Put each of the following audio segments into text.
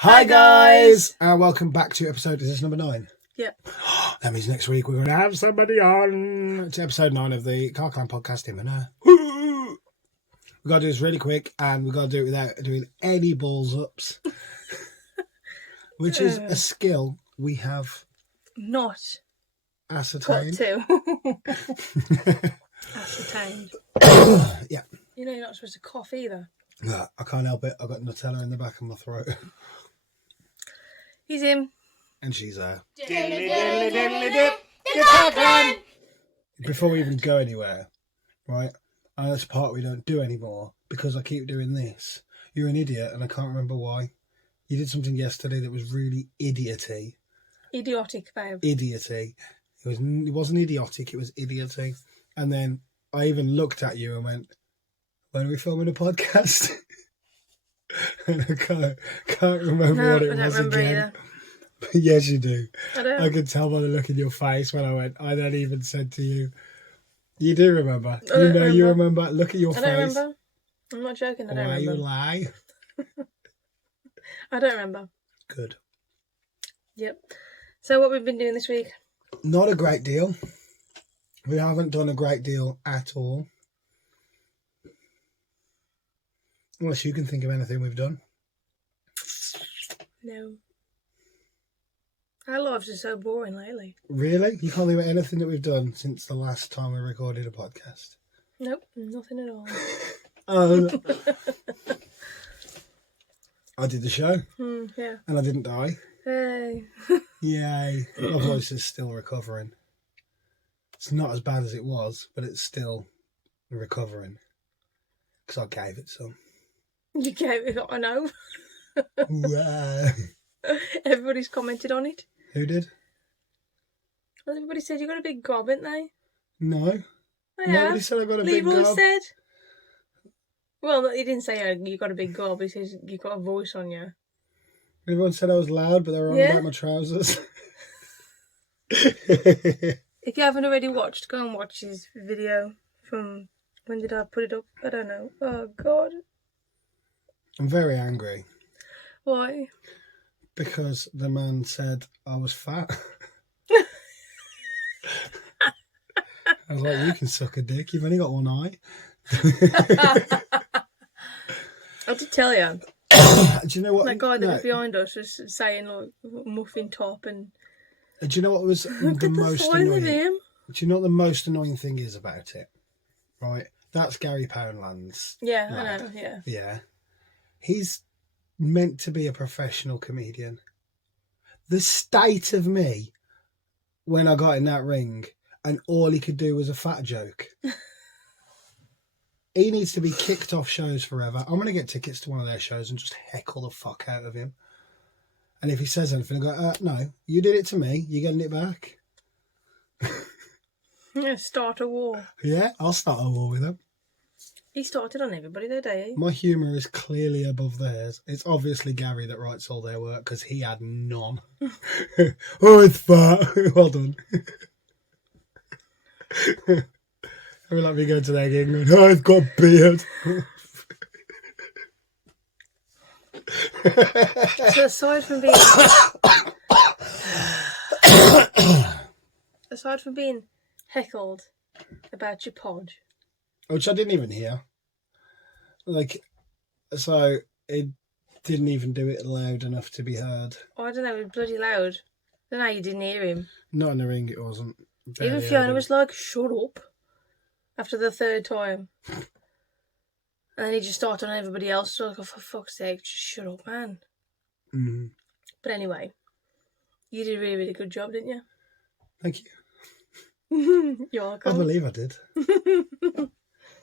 Hi guys, and welcome back to episode, is this number 9? Yep. That means next week we're going to have somebody on. It's episode 9 of the Car Clan podcast, him and her. We've got to do this really quick, and we've got to do it without doing any balls ups, which is a skill we have not ascertained. Ascertained. Yeah. You know you're not supposed to cough either. No, I can't help it. I've got Nutella in the back of my throat. He's him. And she's there. Diddly-diddly-dip, Before we even go anywhere, right? And that's the part we don't do anymore because I keep doing this. You're an idiot, and I can't remember why. You did something yesterday that was really idioty. Idiotic, babe. Idioty. It wasn't idiotic. It was idioty. And then I even looked at you and went, "When are we filming a podcast?" And I can't remember what it was again. Either. But yes, you do. I could tell by the look in your face when I went. I then even said to you, "You do remember? You remember? Look at your face." I don't remember. I'm not joking. I don't remember. Why you lie? I don't remember. Good. Yep. So what we've been doing this week? Not a great deal. We haven't done a great deal at all. Unless you can think of anything we've done. No. Our lives are so boring lately. Really? You can't think of anything that we've done since the last time we recorded a podcast? Nope, nothing at all. I did the show. Yeah. And I didn't die. Hey. Yay. My voice is still recovering. It's not as bad as it was, but it's still recovering. Because I gave it some. You gave it, I know. Wow. Everybody's commented on it. Who did? Well, everybody said you got a big gob, ain't they? No. I Nobody have. said I got a big Leroy gob. said. Well, he didn't say you got a big gob. He says you got a voice on you. Everyone said I was loud, but they were on about my trousers. If you haven't already watched, go and watch his video from... When did I put it up? I don't know. Oh, God. I'm very angry. Why? Because the man said I was fat. I was like, you can suck a dick. You've only got one eye. I did tell you. Do you know what? That guy that was behind us was saying, like, muffin top and... Do you know what was the most annoying? Do you know what the most annoying thing is about it? Right? That's Gary Poundland's. Yeah, lad. I know, yeah. Yeah. He's meant to be a professional comedian. The state of me when I got in that ring and all he could do was a fat joke. He needs to be kicked off shows forever. I'm going to get tickets to one of their shows and just heckle the fuck out of him. And if he says anything, I go, no, you did it to me. You're getting it back. Yeah, start a war. Yeah, I'll start a war with him. He started on everybody, though, did he? My humour is clearly above theirs. It's obviously Gary that writes all their work because he had none. Oh, it's fat. Well done. I would like me going to their gig and going, oh, it's got a beard. So aside from being heckled about your pod, which I didn't even hear. Like, so it didn't even do it loud enough to be heard. Oh, I don't know, it was bloody loud. I don't know how you didn't hear him. Not in the ring, it wasn't. Even Fiona was like, shut up, after the third time. And then he just started on everybody else. So I was like, oh, for fuck's sake, just shut up, man. Mm-hmm. But anyway, you did a really, really good job, didn't you? Thank you. You're welcome. I believe I did.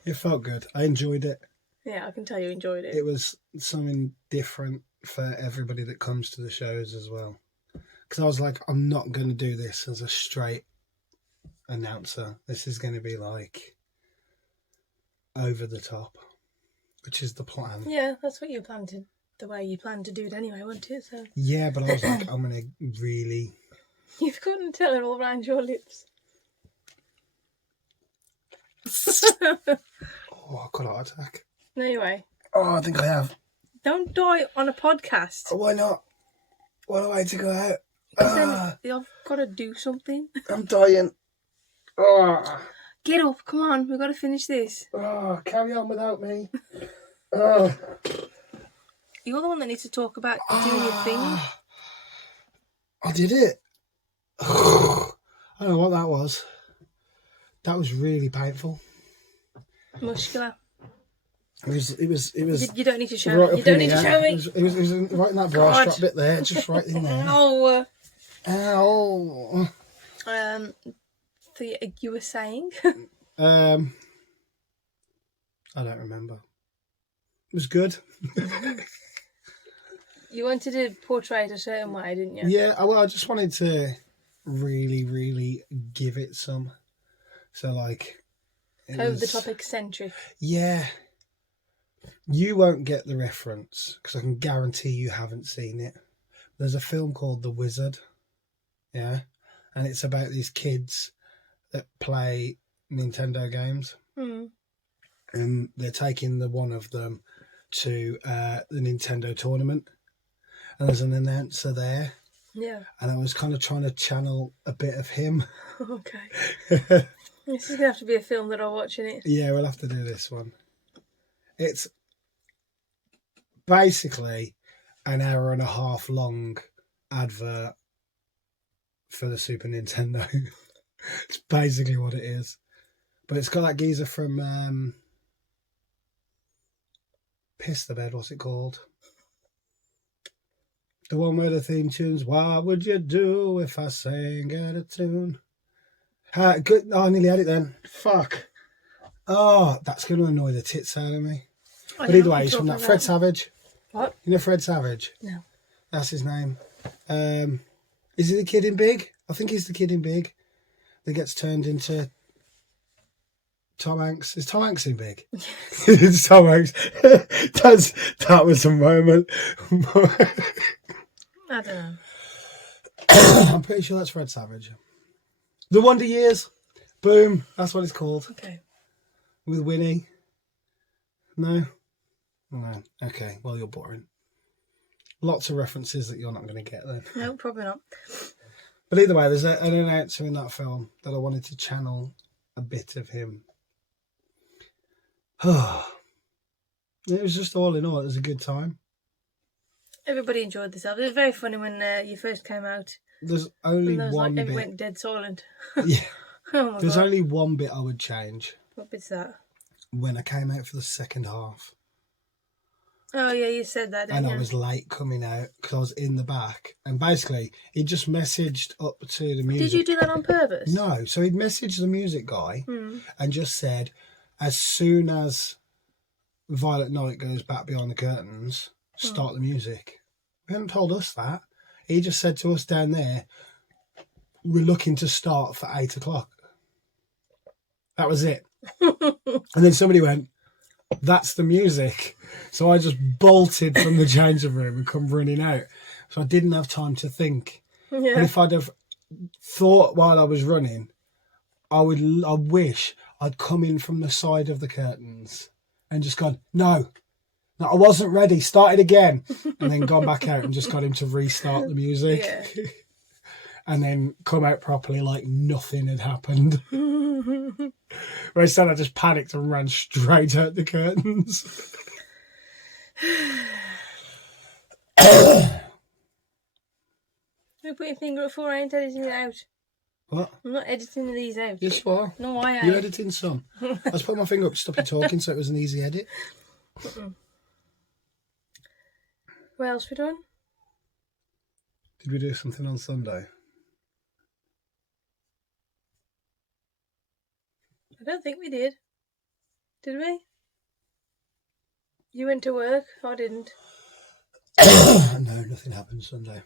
It felt good. I enjoyed it. Yeah, I can tell you enjoyed it. It was something different for everybody that comes to the shows as well. Because I was like, I'm not going to do this as a straight announcer. This is going to be like over the top, which is the plan. Yeah, that's what you planned to, the way you planned to do it anyway, wasn't it? So. Yeah, but I was like, I'm going to really... You've got to tell it all around your lips. Oh, I've got a heart attack. Anyway. Oh, I think I have. Don't die on a podcast. Why not? What a way to go out. Because then you've got to do something. I'm dying. Get up, come on, we've got to finish this. Carry on without me. Oh. You're the one that needs to talk about doing your thing. I did it. I don't know what that was. That was really painful. Muscular. It was. You don't need to show right me. You don't need to show me. It was right in that bra strap bit there, just right in there. Oh. Ow. So you were saying? I don't remember. It was good. You wanted to portray it a certain way, didn't you? Yeah, well, I just wanted to really, really give it some. So, like... Over the top eccentric. Yeah. You won't get the reference, because I can guarantee you haven't seen it. There's a film called The Wizard. Yeah? And it's about these kids that play Nintendo games. Hmm. And they're taking one of them to the Nintendo tournament. And there's an announcer there. Yeah. And I was kind of trying to channel a bit of him. Okay. This is going to have to be a film that I'll watch in it. Yeah, we'll have to do this one. It's basically an hour and a half long advert for the Super Nintendo. It's basically what it is. But it's got that geezer from Piss the Bed, what's it called? The one where the theme tune's What would you do if I sang out of tune? Good. Oh, I nearly had it then. Fuck. Oh, that's going to annoy the tits out of me. But either way, he's from that. Fred Savage. What? You know Fred Savage? No. That's his name. Is he the kid in Big? I think he's the kid in Big that gets turned into Tom Hanks. Is Tom Hanks in Big? It's Tom Hanks. That was a moment. I don't know. I'm pretty sure that's Fred Savage. The Wonder Years. Boom. That's what it's called. Okay. With Winnie. No? No. Okay. Well, you're boring. Lots of references that you're not going to get then. No, probably not. But either way, there's an announcer in that film that I wanted to channel a bit of him. It was just all in all, it was a good time. Everybody enjoyed themselves. It was very funny when you first came out. There's only and there was one like, bit. went dead silent. Yeah. Oh my There's God. only one bit I would change. What bit's that? When I came out for the second half. Oh yeah, you said that, didn't And you? I was late coming out because I was in the back. And basically, he just messaged up to the music. Did you do that on purpose? No. So he'd messaged the music guy and just said, as soon as Violet Night goes back behind the curtains, start the music. He hadn't told us that. He just said to us down there, we're looking to start for 8 o'clock. That was it. And then somebody went, that's the music. So I just bolted from the changing room and come running out. So I didn't have time to think. Yeah. But if I'd have thought while I was running, I wish I'd come in from the side of the curtains and just gone, no, I wasn't ready, start it again. And then gone back out and just got him to restart the music. Yeah. And then come out properly like nothing had happened. But instead I just panicked and ran straight out the curtains. You put your finger up for I ain't editing it out. What? I'm not editing these out. Yes, you are. No, I ain't. You're editing some. I just put my finger up to stop you talking so it was an easy edit. What else we done? Did we do something on Sunday? I don't think we did. Did we? You went to work? I didn't. No, nothing happened Sunday.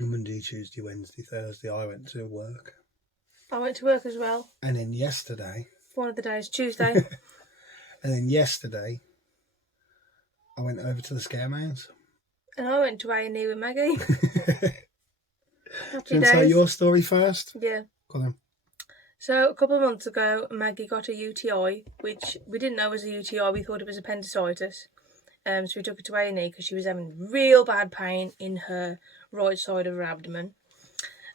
Monday, Tuesday, Wednesday, Thursday, I went to work. I went to work as well. And then yesterday... One of the days, Tuesday. And then yesterday, I went over to the Scare Mounds. And I went to A&E with Maggie. Do Happy you want to tell days. your story first? Yeah. Go on then. So a couple of months ago, Maggie got a UTI, which we didn't know was a UTI. We thought it was appendicitis. So we took her to A&E because she was having real bad pain in her right side of her abdomen.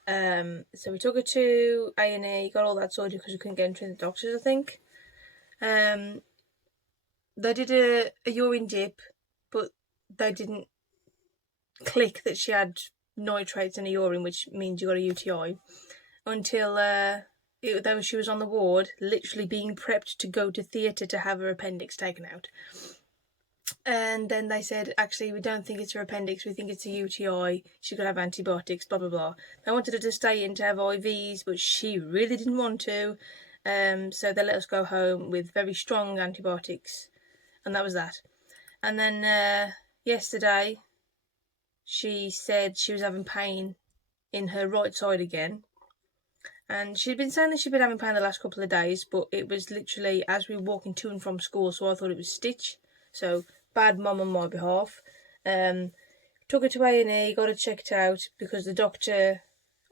So we took her to A&E, got all that sorted because we couldn't get into the doctors, I think. They did a urine dip, but they didn't click that she had nitrates in her urine, which means you got a UTI, until she was on the ward, literally being prepped to go to theatre to have her appendix taken out. And then they said, actually, we don't think it's her appendix, we think it's a UTI, she could have antibiotics, blah, blah, blah. They wanted her to stay in to have IVs, but she really didn't want to. So they let us go home with very strong antibiotics, and that was that. And then yesterday, she said she was having pain in her right side again. And she'd been saying that she'd been having pain the last couple of days, but it was literally as we were walking to and from school, so I thought it was stitch. So bad mum on my behalf. Took her to A&E, got her checked out because the doctor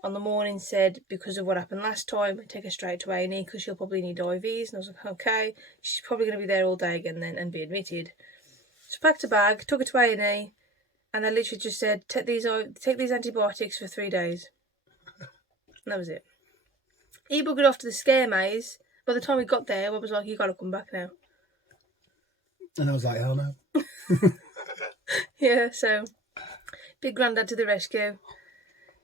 on the morning said because of what happened last time, take her straight to A&E because she'll probably need IVs. And I was like, okay, she's probably going to be there all day again then and be admitted. So packed a bag, took her to A&E, and they literally just said, take these antibiotics for 3 days. And that was it. He booked it off to the scare maze. By the time we got there, I was like, you got to come back now. And I was like, hell no. Yeah, so big granddad to the rescue.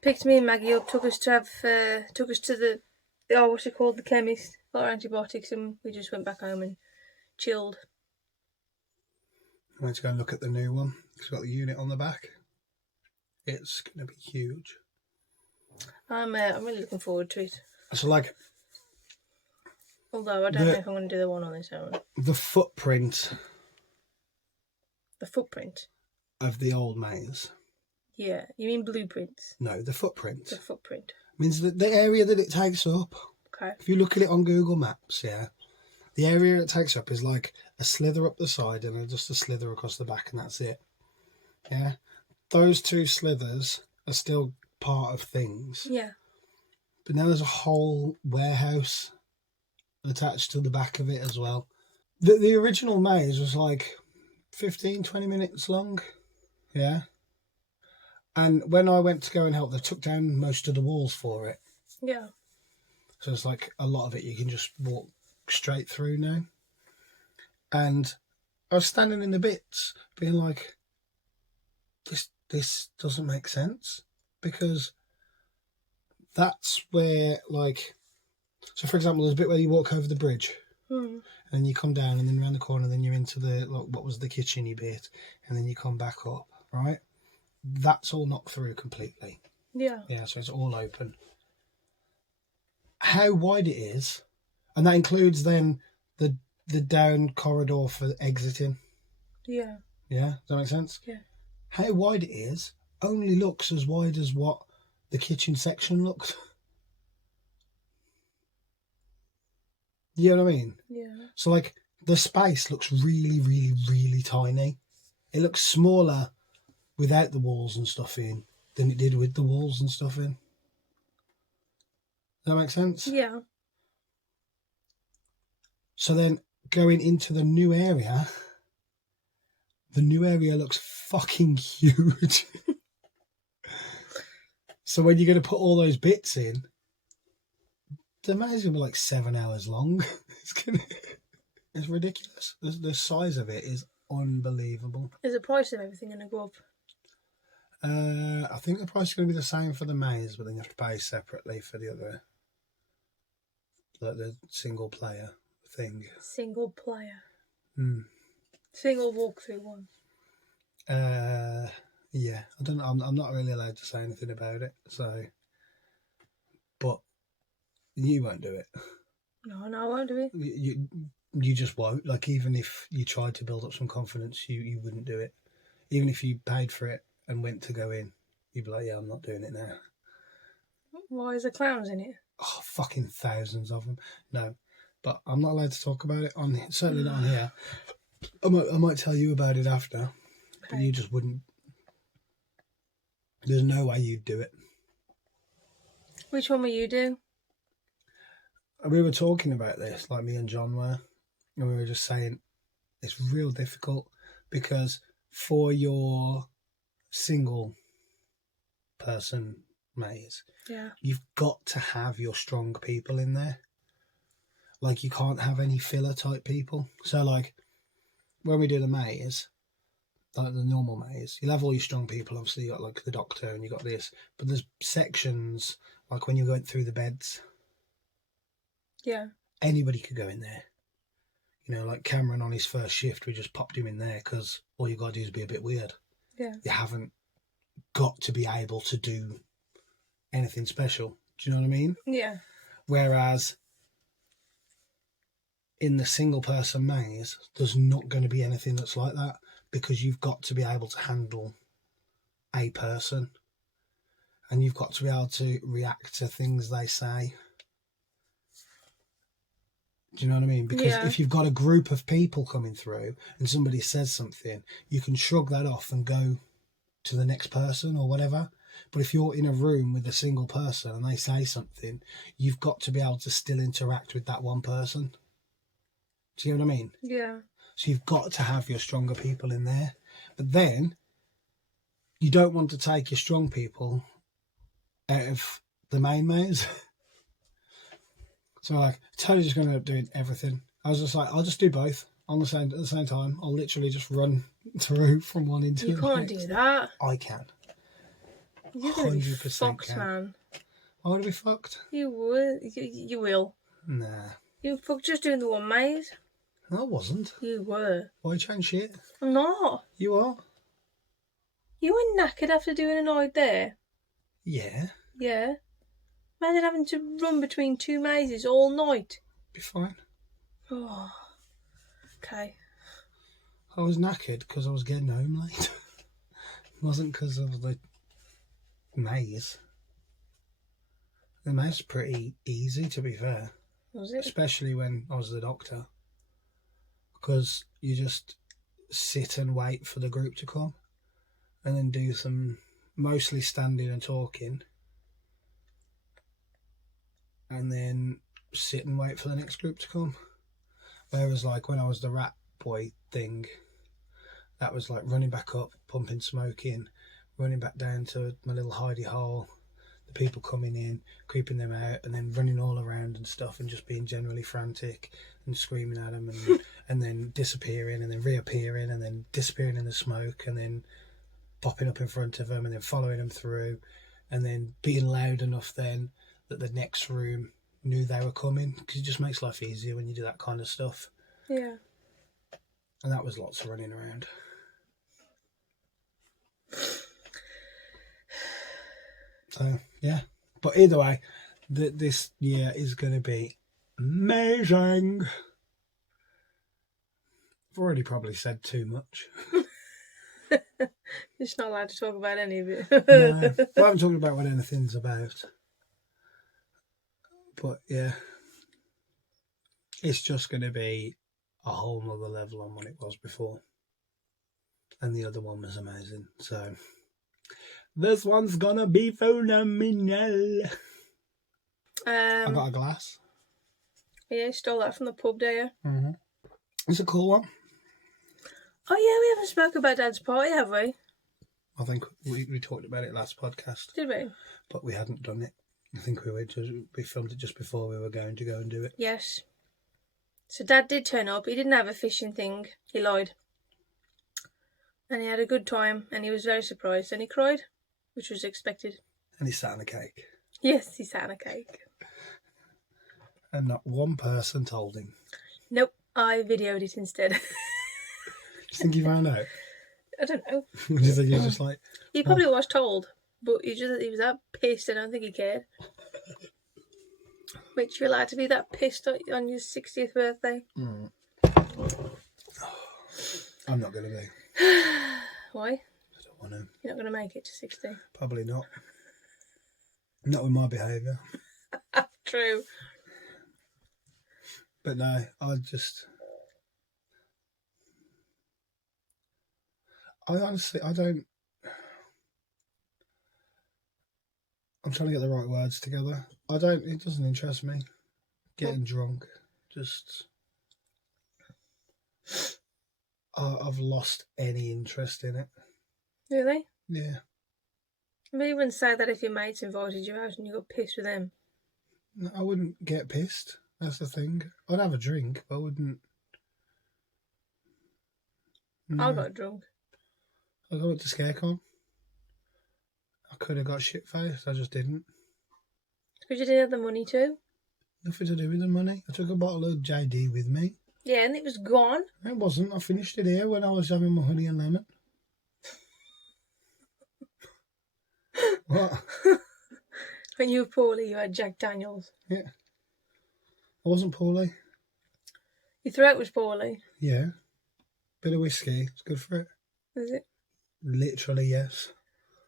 Picked me and Maggie up, took us to the what's it called, the chemist, got our antibiotics, and we just went back home and chilled. I went to go and look at the new one. It's got the unit on the back. It's going to be huge. I'm really looking forward to it. So, like, although I don't know if I'm going to do the one on this own. The footprint. The footprint of the old maze. Yeah, you mean blueprints? No, the footprint. The footprint Means that the area that it takes up. Okay. If you look at it on Google Maps, yeah, the area it takes up is like a slither up the side and just a slither across the back, and that's it. Yeah, those two slithers are still part of things. Yeah. But now there's a whole warehouse attached to the back of it as well. The original maze was like 15, 20 minutes long. Yeah. And when I went to go and help, they took down most of the walls for it. Yeah. So it's like a lot of it you can just walk straight through now. And I was standing in the bits being like, this doesn't make sense. Because that's where, like, so for example, there's a bit where you walk over the bridge. And then you come down and then around the corner, then you're into the, like, what was the kitchen-y bit. And then you come back up, right? That's all knocked through completely. Yeah. Yeah, so it's all open. How wide it is, and that includes then the down corridor for exiting. Yeah. Yeah, does that make sense? Yeah. How wide it is only looks as wide as what the kitchen section looks. You know what I mean? Yeah. So, like, the space looks really, really, really tiny. It looks smaller without the walls and stuff in than it did with the walls and stuff in. Does that make sense? Yeah. So then going into the new area looks fucking huge. So when you're going to put all those bits in, the maze is going to be like 7 hours long. It's ridiculous. The size of it is unbelievable. Is the price of everything going to go up? I think the price is going to be the same for the maze, but then you have to pay separately for the other, like the single player thing. Single player. Single walkthrough one. Yeah, I don't know. I'm not really allowed to say anything about it. So, but you won't do it. No, I won't do it. You just won't. Like, even if you tried to build up some confidence, you wouldn't do it. Even if you paid for it and went to go in, you'd be like, yeah, I'm not doing it now. Why is there clowns in it? Oh, fucking thousands of them. No, but I'm not allowed to talk about it certainly not on here. I might tell you about it after, but you just wouldn't. There's no way you'd do it. Which one will you do? we were talking about this, like me and John were, and we were just saying it's real difficult because for your single person maze, you've got to have your strong people in there. Like, you can't have any filler type people. So, like, when we do the maze, like the normal maze, you'll have all your strong people. Obviously, you got like the doctor and you got this, but there's sections like when you're going through the beds. Yeah. Anybody could go in there. You know, like Cameron on his first shift, we just popped him in there because all you got to do is be a bit weird. Yeah. You haven't got to be able to do anything special. Do you know what I mean? Yeah. Whereas in the single person maze, there's not going to be anything that's like that because you've got to be able to handle a person and you've got to be able to react to things they say. Do you know what I mean? Because if you've got a group of people coming through and somebody says something, you can shrug that off and go to the next person or whatever. But if you're in a room with a single person and they say something, you've got to be able to still interact with that one person. Do you know what I mean? Yeah. So you've got to have your stronger people in there. But then you don't want to take your strong people out of the main maze. So like, totally just going to end up doing everything. I was just like, I'll just do both at the same time. I'll literally just run through from one into the next. You can't do that. I can. You're going to be fucked, man. I want to be fucked. You will. You will. Nah. You fucked just doing the one maze. No, I wasn't. You were. Why change shit? I'm not. You are? You were knackered after doing a night there. Yeah. Yeah. Imagine having to run between two mazes all night. Be fine. Oh. Okay. I was knackered because I was getting home late. It wasn't because of the maze. The maze was pretty easy, to be fair. Was it? Especially when I was the doctor. Because you just sit and wait for the group to come. And then do some mostly standing and talking. And then sit and wait for the next group to come. Whereas like when I was the rat boy thing, that was like running back up, pumping smoke in, running back down to my little hidey hole, the people coming in, creeping them out, and then running all around and stuff and just being generally frantic and screaming at them and, and then disappearing and then reappearing and then disappearing in the smoke and then popping up in front of them and then following them through and then being loud enough then that the next room knew they were coming, because it just makes life easier when you do that kind of stuff. Yeah. And that was lots of running around. So, yeah. But either way, this year is going to be amazing. I've already probably said too much. You're just not allowed to talk about any of it. No, I haven't talked about what anything's about. But yeah, it's just going to be a whole nother level on what it was before. And the other one was amazing. So this one's going to be phenomenal. I got a glass. Yeah, you stole that from the pub, do you? Mm-hmm. It's a cool one. Oh yeah, we haven't spoken about Dad's party, have we? I think we talked about it last podcast. Did we? But we hadn't done it. I think we filmed it just before we were going to go and do it. Yes. So Dad did turn up. He didn't have a fishing thing. He lied. And he had a good time, and he was very surprised, and he cried, which was expected. And he sat on a cake. Yes, he sat on a cake. And not one person told him. Nope, I videoed it instead. Do you think he found out? I don't know. Do you think he was just like... He probably was told, but he was that pissed. I don't think he cared. Which you're allowed to be that pissed on your 60th birthday. I'm not going to be. Why? I don't want to. You're not going to make it to 60. Probably not. Not with my behaviour. True. But no, I honestly, I don't... I'm trying to get the right words together. It doesn't interest me. getting drunk. Just, I've lost any interest in it. Really? Yeah. I mean, you wouldn't say that if your mates invited you out and you got pissed with them. No, I wouldn't get pissed. That's the thing. I'd have a drink, but I wouldn't. No. I got drunk. I went to Scarecon. I could have got shit faced. I just didn't. Because you didn't have the money to. Nothing to do with the money. I took a bottle of JD with me. Yeah, and it was gone. It wasn't. I finished it here when I was having my honey and lemon. What? When you were poorly, you had Jack Daniels. Yeah. I wasn't poorly. Your throat was poorly. Yeah. Bit of whiskey. It's good for it. Is it? Literally, yes.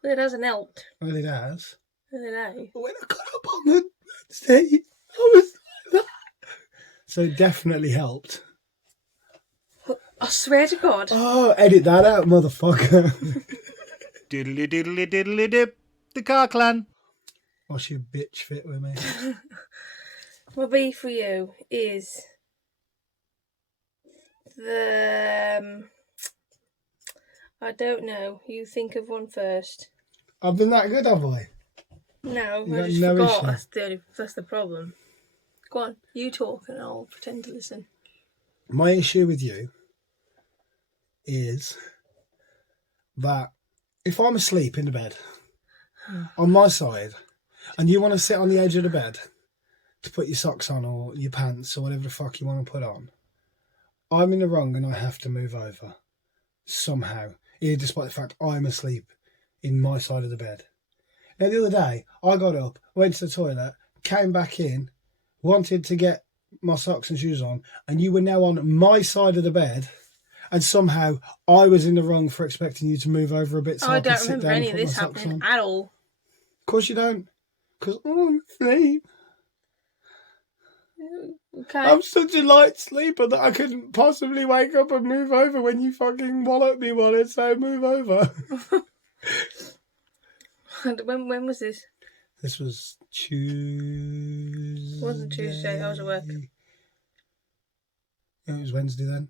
Well, it hasn't helped. Well, it has. Really? When I got up on the Wednesday, I was like that. So it definitely helped. I swear to God. Oh, edit that out, motherfucker. Diddly diddly diddly dip. The car clan. What's your bitch fit with me? My beef for you is the... I don't know. You think of one first. I've been that good, have I? No, You I got just no forgot. issue? That's the problem. Go on, you talk and I'll pretend to listen. My issue with you is that if I'm asleep in the bed on my side and you want to sit on the edge of the bed to put your socks on or your pants or whatever the fuck you want to put on, I'm in the wrong and I have to move over somehow, despite the fact I'm asleep in my side of the bed. Now, the other day, I got up, went to the toilet, came back in, wanted to get my socks and shoes on, and you were now on my side of the bed, and somehow I was in the wrong for expecting you to move over a bit so I could don't sit remember down any and of put this my socks happening on. at all. Of course you don't, because I'm asleep. Okay. I'm such a light sleeper that I couldn't possibly wake up and move over when you fucking walloped me while it said move over. When was this? This was Tuesday. It wasn't Tuesday, I was at work. Yeah, it was Wednesday then.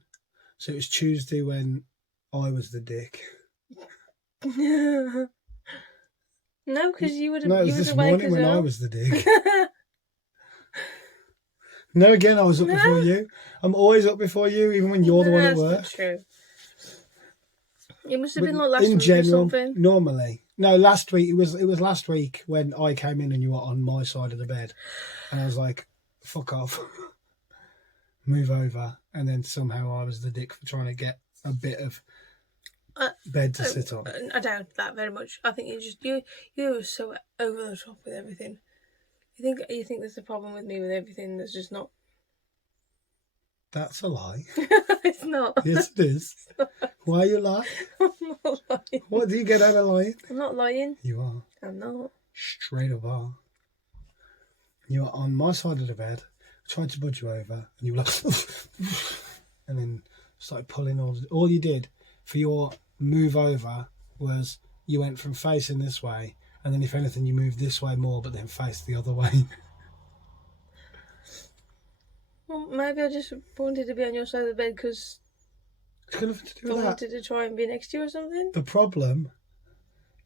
So it was Tuesday when I was the dick. No, because you would have. No, it was this morning when I was the dick. No, again, I was up before you. I'm always up before you, even when you're the one at work. That's not true. It must have been But like last in week general, or something. normally. No, last week. It was last week when I came in and you were on my side of the bed. And I was like, fuck off. Move over. And then somehow I was the dick for trying to get a bit of bed to sit on. I doubt that very much. I think you were so over the top with everything. You think there's a problem with me with everything that's just not. That's a lie. It's not. Yes, it is. Why are you lying? I'm not lying. What do you get out of lying? I'm not lying. You are. I'm not. Straight up are. You were on my side of the bed. I tried to budge you over, and you were like, and then started pulling all you did for your move over was you went from facing this way, and then if anything, you moved this way more, but then faced the other way. Well, maybe I just wanted to be on your side of the bed because It's got nothing to do I with that. wanted to try and be next to you or something. The problem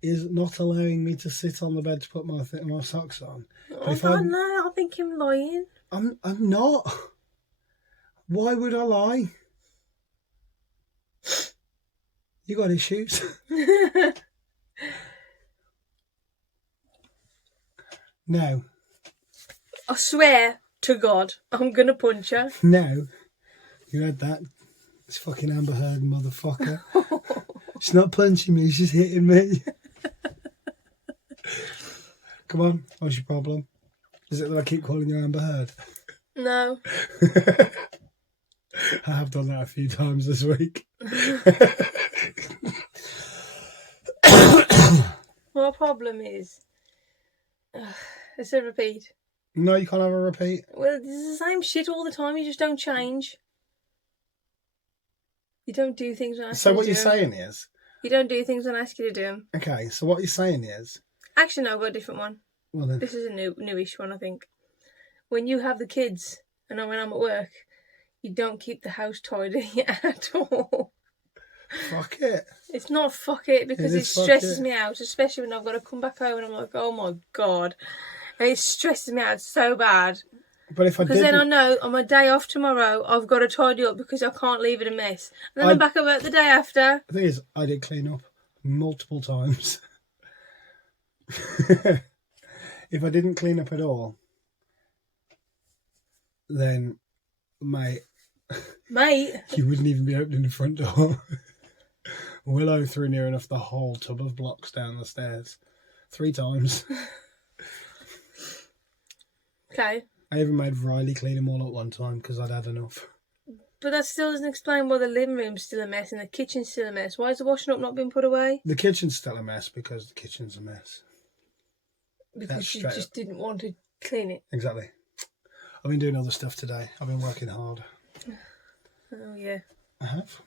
is not allowing me to sit on the bed to put my socks on. Oh, no, I think you're lying. I'm not. Why would I lie? You got issues. No. I swear to God, I'm gonna punch her. No. You heard that? This fucking Amber Heard motherfucker. She's not punching me, she's hitting me. Come on, what's your problem? Is it that I keep calling you Amber Heard? No. I have done that a few times this week. My problem is... it's a repeat. No, you can't have a repeat. Well, it's the same shit all the time, you just don't change. You don't do things when I ask So you to what do you're them. saying is... You don't do things when I ask you to do them. Okay, so what you're saying is... Actually, no, I've got a different one. Well then... This is a newish one, I think. When you have the kids and when I'm at work, you don't keep the house tidy at all. Fuck it. It's not fuck it, because It it is fuck stresses it. me out, especially when I've got to come back home and I'm like, oh my God. And it stresses me out so bad. But if I Because then I didn't, know on my day off tomorrow, I've got to tidy up because I can't leave it a mess. And then I- I'm back at work the day after. the thing is, I did clean up multiple times. If I didn't clean up at all, then, mate, you wouldn't even be opening the front door. Willow threw near enough the whole tub of blocks down the stairs 3 times. Okay. I even made Riley clean them all at one time because I'd had enough. But that still doesn't explain why the living room's still a mess and the kitchen's still a mess. Why is the washing up not being put away? The kitchen's still a mess because the kitchen's a mess. Because you just didn't want to clean it. Exactly. I've been doing other stuff today. I've been working hard. Oh, yeah. I have.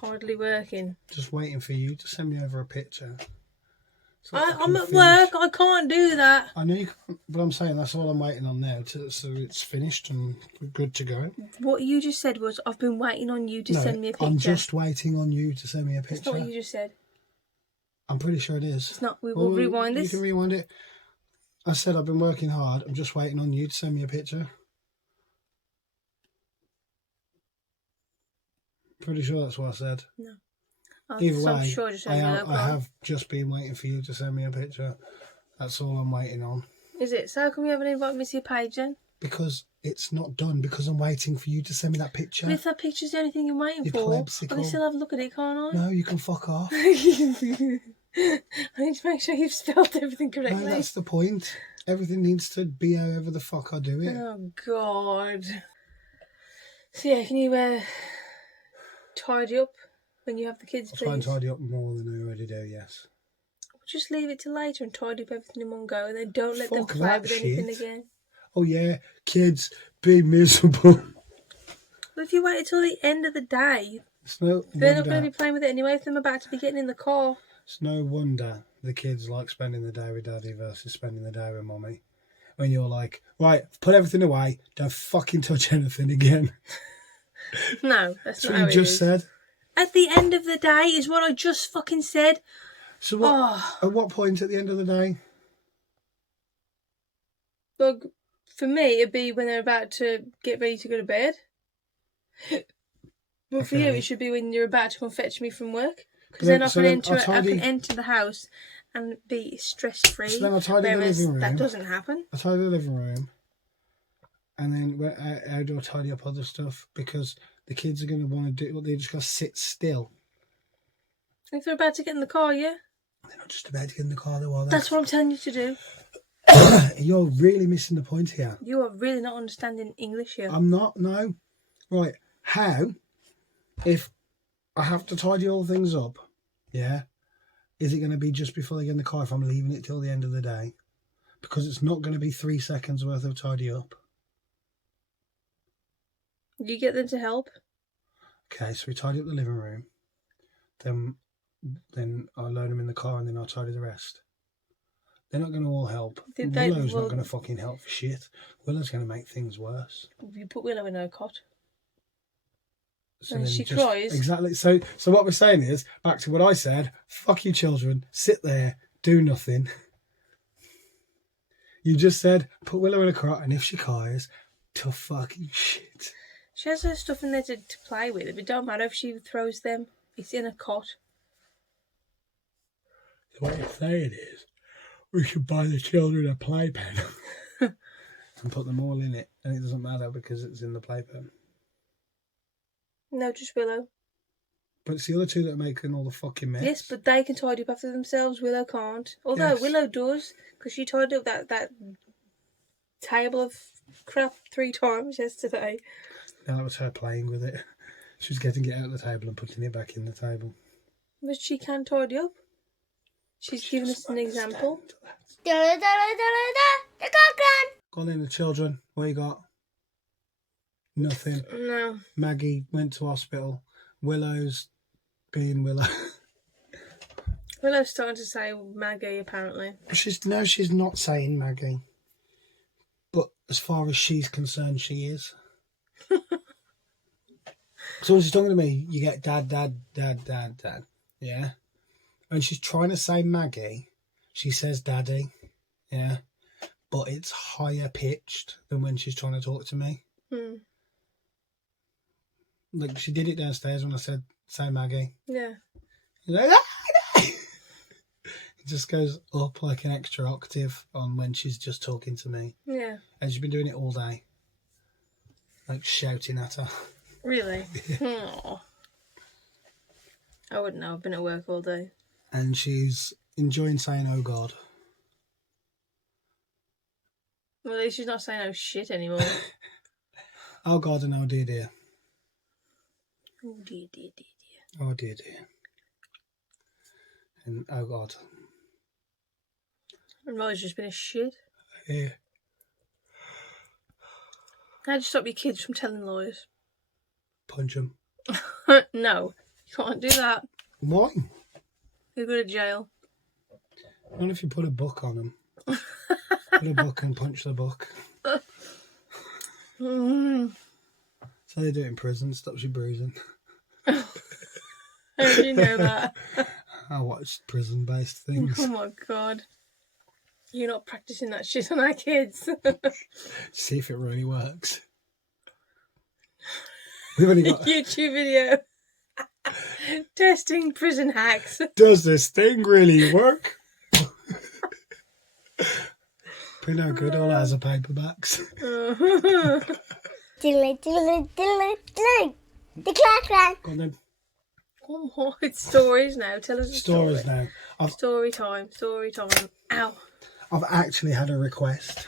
Hardly working. Just waiting for you to send me over a picture. So I'm at work. I can't do that. I know you can't, but I'm saying that's all I'm waiting on now, so it's finished and we're good to go. What you just said was, I've been waiting on you to send me a picture. I'm just waiting on you to send me a picture. That's not what you just said. I'm pretty sure it is. It's not. We'll rewind this. You can rewind it. I said I've been working hard. I'm just waiting on you to send me a picture. Pretty sure that's what I said. No. Either way, I'm sure just I have just been waiting for you to send me a picture. That's all I'm waiting on. Is it? So how come you haven't invited me to your page then? Because it's not done, because I'm waiting for you to send me that picture. But if that picture's the only thing you're waiting You for, I plebsicle. can still have a look at it, can't I? No, you can fuck off. I need to make sure you've spelled everything correctly. No, that's the point. Everything needs to be however the fuck I do it. Oh, God. So, yeah, can you tidy up when you have the kids, I'll please? try and tidy up more than I already do, yes. Just leave it till later and tidy up everything in one go, and then don't let them Fuck play that with anything shit. again. Oh yeah, kids, be miserable. But if you wait until the end of the day, It's no they're not wonder, going to be playing with it anyway if they're about to be getting in the car. it's no wonder the kids like spending the day with daddy versus spending the day with mommy. When you're like, right, put everything away, don't fucking touch anything again. No, that's That's not what how you it just is. said. At the end of the day is what I just fucking said. So what? Oh, At what point at the end of the day? look, for me, it'd be when they're about to get ready to go to bed. But for you, Okay. it should be when you're about to come fetch me from work. Because Then- then, so I then can I'll enter the house and be stress-free. So then I'll tidy the whereas living room. that doesn't happen. I tidy the living room, and then how do I tidy up other stuff? Because the kids are going to want to do. Well, they just got to sit still. If they're about to get in the car, yeah. They're not just about to get in the car, though, are they? That's what I'm telling you to do. You're really missing the point here. You are really not understanding English here. I'm not. No. Right. How? If I have to tidy all things up, yeah. Is it going to be just before they get in the car if I'm leaving it till the end of the day? Because it's not going to be 3 seconds worth of tidy up. You get them to help. Okay, so we tidy up the living room. Then I'll load them in the car and then I'll tidy the rest. They're not going to all help. Willow's not going to fucking help for shit. Willow's going to make things worse. You put Willow in her cot. So And then she cries. Exactly. So what we're saying is, back to what I said, fuck you children, sit there, do nothing. You just said, put Willow in a cot, and if she cries, tough fucking shit. She has her stuff in there to play with. It don't matter if she throws them. It's in a cot. So what you're saying is, we should buy the children a playpen and put them all in it, and it doesn't matter because it's in the playpen. No, just Willow. But it's the other two that are making all the fucking mess. Yes, but they can tidy up after themselves. Willow can't. Although Yes. Willow does, because she tidied up that table of crap 3 times yesterday. Now that was her playing with it. She was getting it out of the table and putting it back in the table. But she can tidy up. She's given us an example. Go on then, the children. What you got? Nothing. No. Maggie went to hospital. Willow's being Willow. Willow's starting to say Maggie, apparently. She's not saying Maggie. But as far as she's concerned, she is. So when she's talking to me, you get dad, dad, dad, dad, dad. Yeah. And she's trying to say Maggie. She says daddy. Yeah. But it's higher pitched than when she's trying to talk to me. Like, she did it downstairs when I said, say Maggie. Yeah. Like, ah! It just goes up like an extra octave on when she's just talking to me. Yeah. And she's been doing it all day. Like, shouting at her. Really? Aw. I wouldn't know. I've been at work all day. And she's enjoying saying, oh God. Well, at least she's not saying oh shit anymore. Oh God and oh dear dear. Oh dear, dear, dear, dear. Oh dear dear. And oh God. And Molly's just been a shit. Yeah. How'd you stop your kids from telling lies? Punch them. No, you can't do that. Why? You go to jail. Not if you put a book on them. Put a book and punch the book. Mm. So they do it in prison, stops you bruising. How do you know that? I watch prison-based things. Oh my god. You're not practicing that shit on our kids. See if it really works. We've only got... YouTube video. Testing prison hacks. Does this thing really work? But no good, all ours are paperbacks. Diddly, diddly, diddly, diddly. The clack. Go on then. Oh my, it's stories now. Tell us a Stories story. now. Story time. Story time. Ow. I've actually had a request.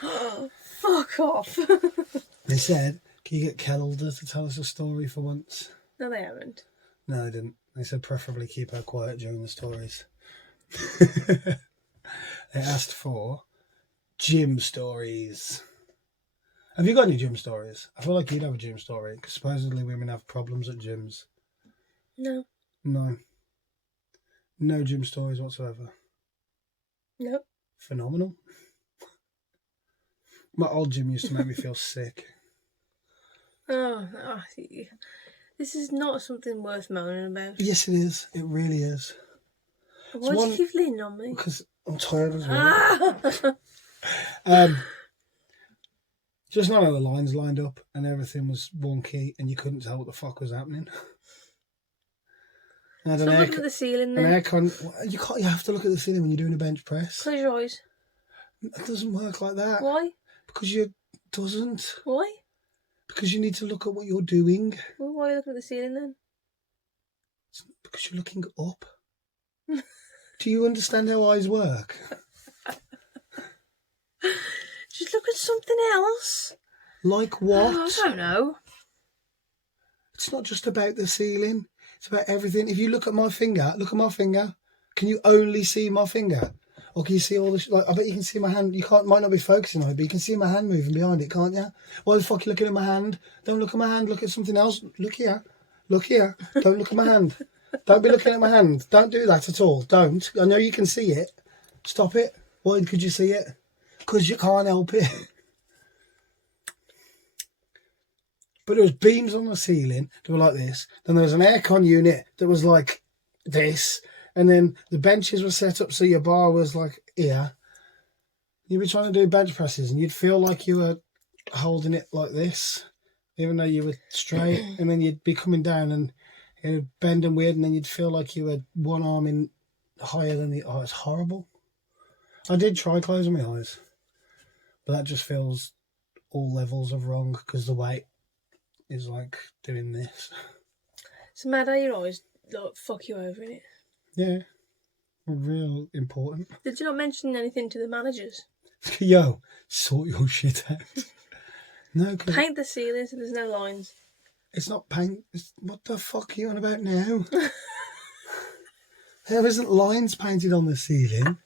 Fuck off. They said, can you get Keldas to tell us a story for once? No, they haven't. No, they didn't. They said preferably keep her quiet during the stories. They asked for gym stories. Have you got any gym stories? I feel like you'd have a gym story, because supposedly women have problems at gyms. No. No. No gym stories whatsoever. Nope. Phenomenal. My old gym used to make me feel sick. Oh, this is not something worth moaning about. Yes, it is. It really is. Why do you keep leaning on me? Because I'm tired as well. Just none of the lines lined up and everything was wonky and you couldn't tell what the fuck was happening. I had Stop looking at the ceiling then. You have to look at the ceiling when you're doing a bench press. Close your eyes. It doesn't work like that. Why? Because you doesn't. Why? Because you need to look at what you're doing. Well, why are you looking at the ceiling then? Because you're looking up. Do you understand how eyes work? Just look at something else. Like what? Oh, I don't know. It's not just about the ceiling. It's about everything. If you look at my finger, can you only see my finger? Or can you see all the... I bet you can see my hand. You might not be focusing on it, but you can see my hand moving behind it, can't you? Why the fuck are you looking at my hand? Don't look at my hand. Look at something else. Look here. Look here. Don't look at my hand. Don't be looking at my hand. Don't do that at all. Don't. I know you can see it. Stop it. Why could you see it? Because you can't help it. But there was beams on the ceiling that were like this. Then there was an aircon unit that was like this. And then the benches were set up so your bar was like here. You'd be trying to do bench presses and you'd feel like you were holding it like this, even though you were straight. And then you'd be coming down and it'd bend and weird, and then you'd feel like you had one arm in higher than the... Oh, it's horrible. I did try closing my eyes, but that just feels all levels of wrong because the weight is like doing this. It's mad how your eyes like fuck you over in it. Yeah, real important. Did you not mention anything to the managers? Yo, sort your shit out. No, paint the ceiling so there's no lines. It's not paint. What the fuck are you on about now? There isn't lines painted on the ceiling.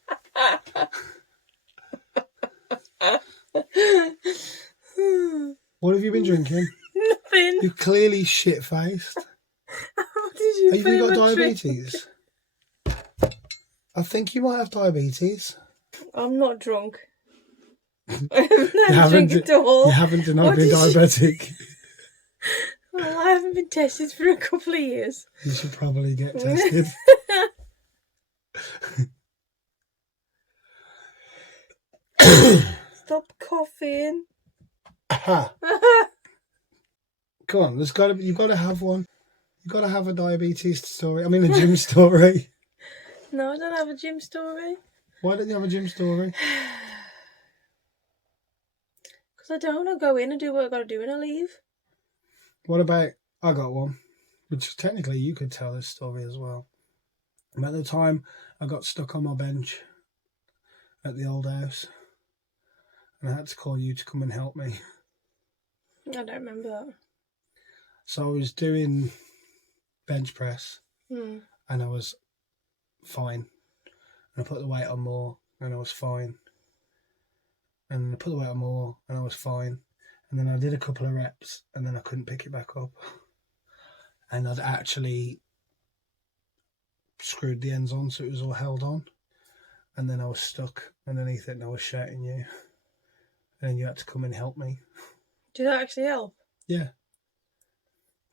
What have you been drinking? Nothing. You're clearly shit-faced. How did you? Have you got diabetes? I think you might have diabetes. I'm not drunk. I haven't had a drink at all. You haven't denied What being did you- diabetic. Well, I haven't been tested for a couple of years. You should probably get tested. Stop coughing. Aha. Come on, you've got to have one. You've got to have a diabetes story. I mean, a gym story. No, I don't have a gym story. Why don't you have a gym story? Because I don't. I go in and do what I got to do and I leave. What about, I got one, which technically you could tell this story as well. At the time, I got stuck on my bench at the old house, and I had to call you to come and help me. I don't remember that. So I was doing bench press, Hmm. and I was fine. And I put the weight on more, and I was fine. And I put the weight on more, and I was fine. And then I did a couple of reps, and then I couldn't pick it back up. And I'd actually screwed the ends on, so it was all held on. And then I was stuck underneath it, and I was shouting you. And then you had to come and help me. Did that actually help? Yeah.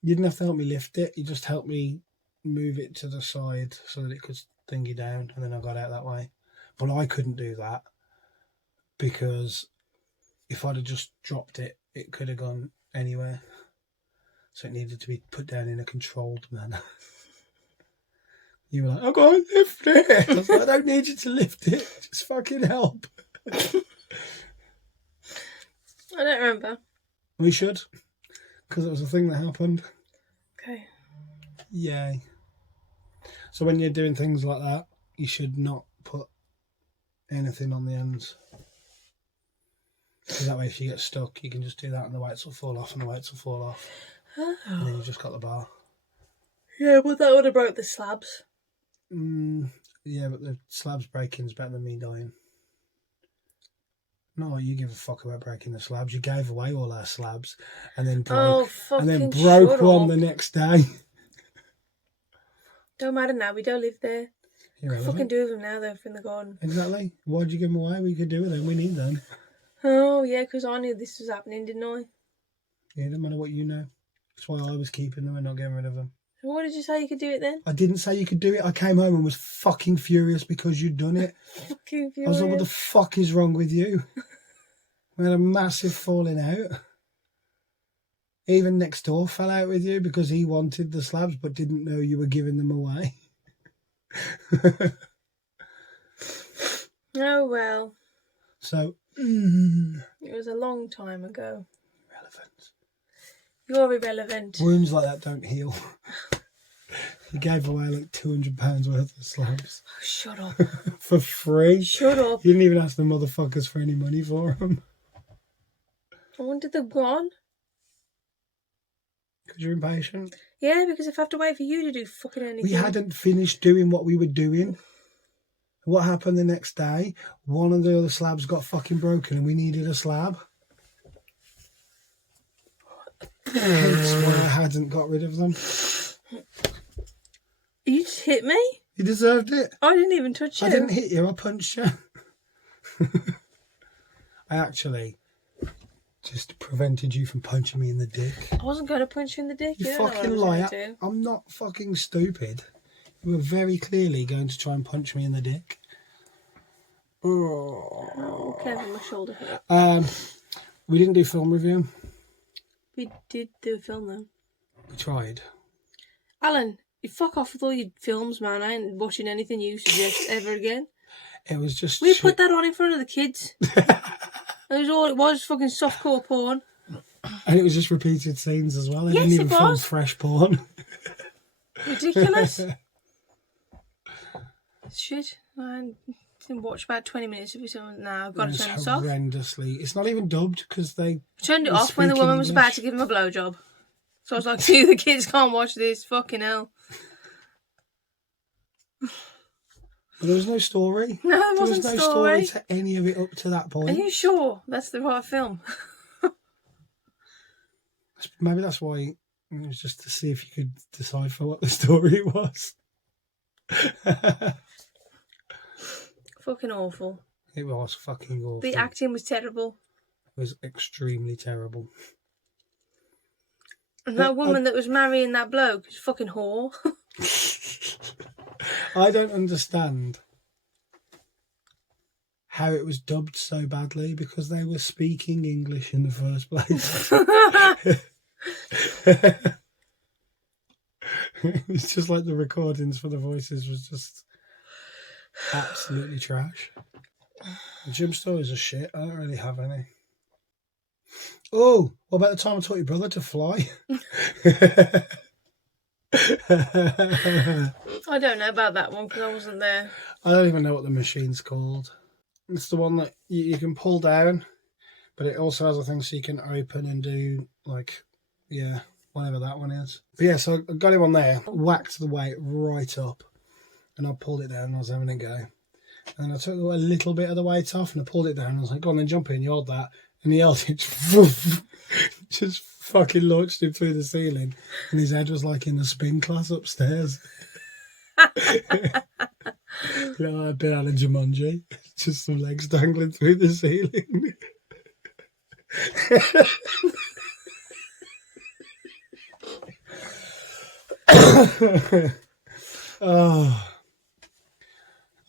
You didn't have to help me lift it. You just helped me move it to the side so that it could thingy down, and then I got out that way. But I couldn't do that because if I'd have just dropped it, it could have gone anywhere. So it needed to be put down in a controlled manner. You were like, I can't lift it. I was like, I don't need you to lift it. Just fucking help. I don't remember. We should, because it was a thing that happened. Okay. Yay. So when you're doing things like that, you should not put anything on the ends. Because that way if you get stuck, you can just do that and the weights will fall off and the weights will fall off. And then you've just got the bar. Yeah, but that would have broke the slabs. Yeah, but the slabs breaking's better than me dying. No, you give a fuck about breaking the slabs. You gave away all our slabs and then broke, Shut one up. the next day. Don't matter now, we don't live there. Irrelevant. Fucking do with them now, they're in the garden. Exactly. Why'd you give them away? We could do with them. We need them. Oh, yeah, because I knew this was happening, didn't I? Yeah, it doesn't matter what you know. That's why I was keeping them and not getting rid of them. What did you say you could do it then? I didn't say you could do it. I came home and was fucking furious because you'd done it. Fucking furious. I was like, what the fuck is wrong with you? We had a massive falling out. Even next door fell out with you because he wanted the slabs but didn't know you were giving them away. Oh, well. So, It was a long time ago. irrelevant. You're irrelevant. Wounds like that don't heal. You gave away like £200 worth of slabs. Oh, shut up. For free. Shut up. You didn't even ask the motherfuckers for any money for them. I wanted them gone. Because you're impatient. Yeah, because if I have to wait for you to do fucking anything. We hadn't finished doing what we were doing. What happened the next day? One of the other slabs got fucking broken and we needed a slab. Hence why I hadn't got rid of them. You just hit me? You deserved it. I didn't even touch you. I didn't hit you, I punched you. I actually just prevented you from punching me in the dick. I wasn't going to punch you in the dick. You don't know what fucking I was going liar. to. I'm not fucking stupid. You were very clearly going to try and punch me in the dick. Oh, Kevin, my shoulder hurt. We didn't do film review. We did do a film though. We tried. Alan, you fuck off with all your films, man. I ain't watching anything you suggest ever again. It was just We shit. put that on in front of the kids. That was all it was, fucking softcore porn. And it was just repeated scenes as well. They Yes, didn't even it film was. fresh porn. Ridiculous. Shit. I didn't watch about 20 minutes of it. Now I've got to It's turn this off. horrendously. It's not even dubbed because they... Turned it They off when the speak woman was about English. to give him a blowjob. So I was like, the kids can't watch this. Fucking hell. But there was no story. No, there There was wasn't no story. story to any of it up to that Are point. you sure that's the right film? Maybe that's why it was just to see if you could decipher what the story was. Fucking awful. It was fucking awful. The acting was terrible. It was extremely terrible. And that woman that was marrying that bloke was a fucking whore. I don't understand how it was dubbed so badly because they were speaking English in the first place. It's just like the recordings for the voices was just absolutely trash. The gym stories are shit. I don't really have any. Oh, what about the time I taught your brother to fly? I don't know about that one because I wasn't there. I don't even know what the machine's called. It's the one that you can pull down, but it also has a thing so you can open and do, like, yeah, whatever that one is. But yeah, so I got him on there, whacked the weight right up, and I pulled it down and I was having a go. And then I took a little bit of the weight off and I pulled it down and I was like, go on then, jump in, you hold that. And he held it, just fucking launched him through the ceiling. And his head was like in the spin class upstairs. You know, I'd been out of Jumanji, just some legs dangling through the ceiling. Oh,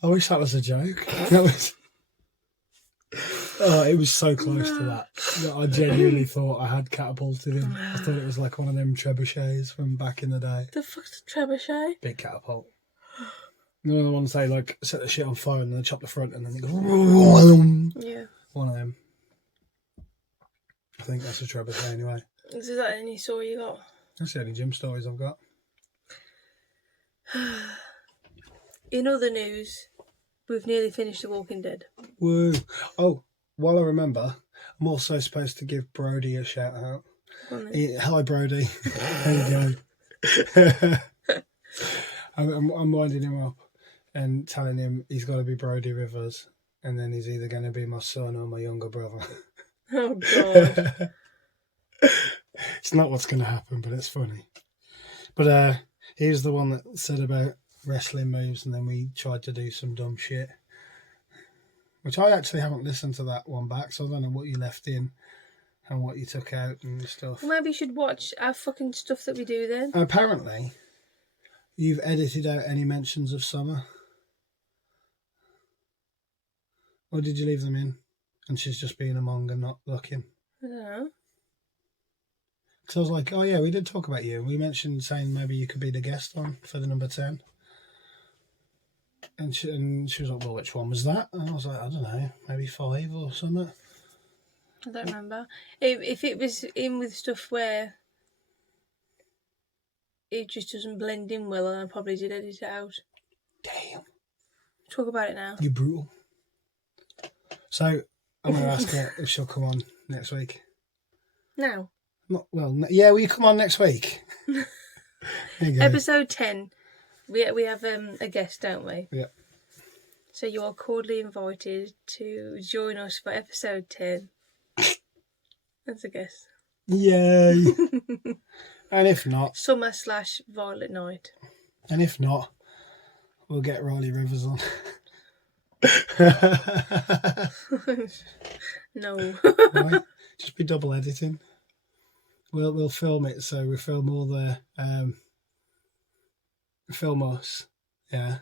I wish that was a joke. That was. Oh, it was so close to that I genuinely thought I had catapulted him. I thought it was like one of them trebuchets from back in the day. The fuck's a trebuchet? Big catapult. You know the ones they like set the shit on fire and then chop the front and then it goes. Yeah. One of them. I think that's a trebuchet anyway. Is that any story you got? That's the only gym stories I've got. In other news, we've nearly finished The Walking Dead. Woo. Oh, while I remember, I'm also supposed to give Brody a shout out. Hi, Brody. There you go. I'm winding him up and telling him he's got to be Brody Rivers, and then he's either going to be my son or my younger brother. Oh, God. It's not what's going to happen, but it's funny. But he was the one that said about wrestling moves, and then we tried to do some dumb shit. Which I actually haven't listened to that one back, so I don't know what you left in and what you took out and stuff. Well, maybe you should watch our fucking stuff that we do then. Apparently, you've edited out any mentions of Summer. Or did you leave them in? And she's just being among and not looking. I don't know. Because I was like, oh yeah, we did talk about you. We mentioned saying maybe you could be the guest on for the number 10. And she was like, well, which one was that? And I was like, I don't know, maybe 5 or something. I don't remember. If it was in with stuff where it just doesn't blend in well, and I probably did edit it out. Damn. Talk about it now. You're brutal. So, I'm going to ask her if she'll come on next week. Now. Not well. Yeah, will you come on next week? There you go. Episode 10. We have a guest, don't we? Yeah. So you are cordially invited to join us for episode 10. That's a guess. Yay. And if not... Summer/Violet Night. And if not, we'll get Riley Rivers on. No. Right? Just be double editing. We'll film it, so we film all the film us, yeah.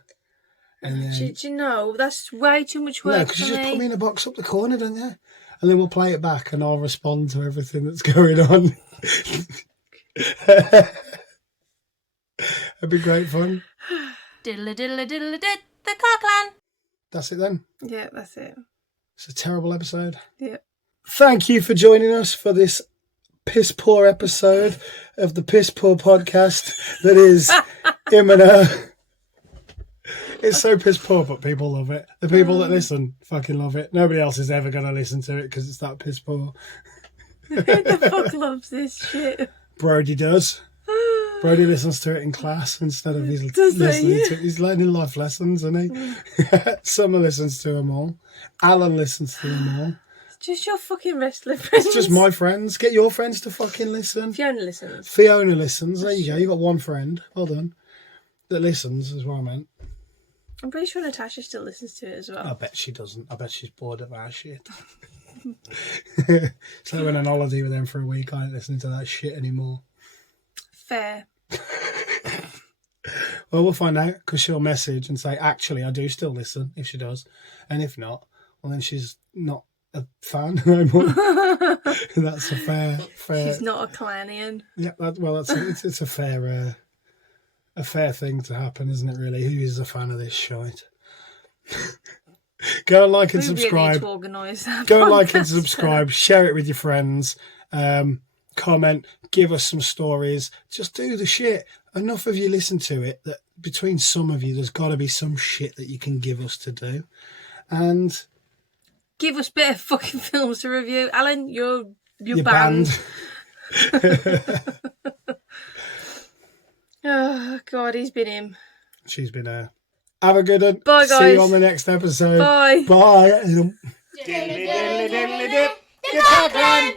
And then Do you know that's way too much work? no, because for you just me. put me in a box up the corner, don't you? And then we'll play it back, and I'll respond to everything that's going on. It'd be great fun. Diddle diddle diddle did the car clan. That's it then. Yeah, that's it. It's a terrible episode. Yeah. Thank you for joining us for this piss poor episode of the Piss Poor podcast that is Imina. It's so piss poor, but people love it. The people that listen fucking love it. Nobody else is ever going to listen to it because it's that piss poor. Who the fuck loves this shit? Brody does. Brody listens to it in class instead of his Does he? listening to it. He's learning life lessons, isn't he? Summer listens to them all. Alan listens to them all. Just your fucking wrestler friends. It's just my friends. Get your friends to fucking listen. Fiona listens. Fiona listens. There you go. You got one friend. Well done. That listens is what I meant. I'm pretty sure Natasha still listens to it as well. I bet she doesn't. I bet she's bored of our shit. So I went on holiday with them for a week. I ain't listening to that shit anymore. Fair. Well, we'll find out because she'll message and say, actually, I do still listen, if she does. And if not, well, then she's not a fan anymore. That's a fair. She's not a Clanian. Yeah, it's a fair thing to happen, isn't it, really? Who is a fan of this shite? Go and like and subscribe. Really organise that. Go and like and subscribe. Share it with your friends. Comment. Give us some stories. Just do the shit. Enough of you listen to it that between some of you, there's got to be some shit that you can give us to do. And give us better fucking films to review. Alan, you're banned. Oh, God, he's been him. She's been her. Have a good one. Bye, guys. See you on the next episode. Bye. Bye. Diddly diddly diddly dip. The clock line.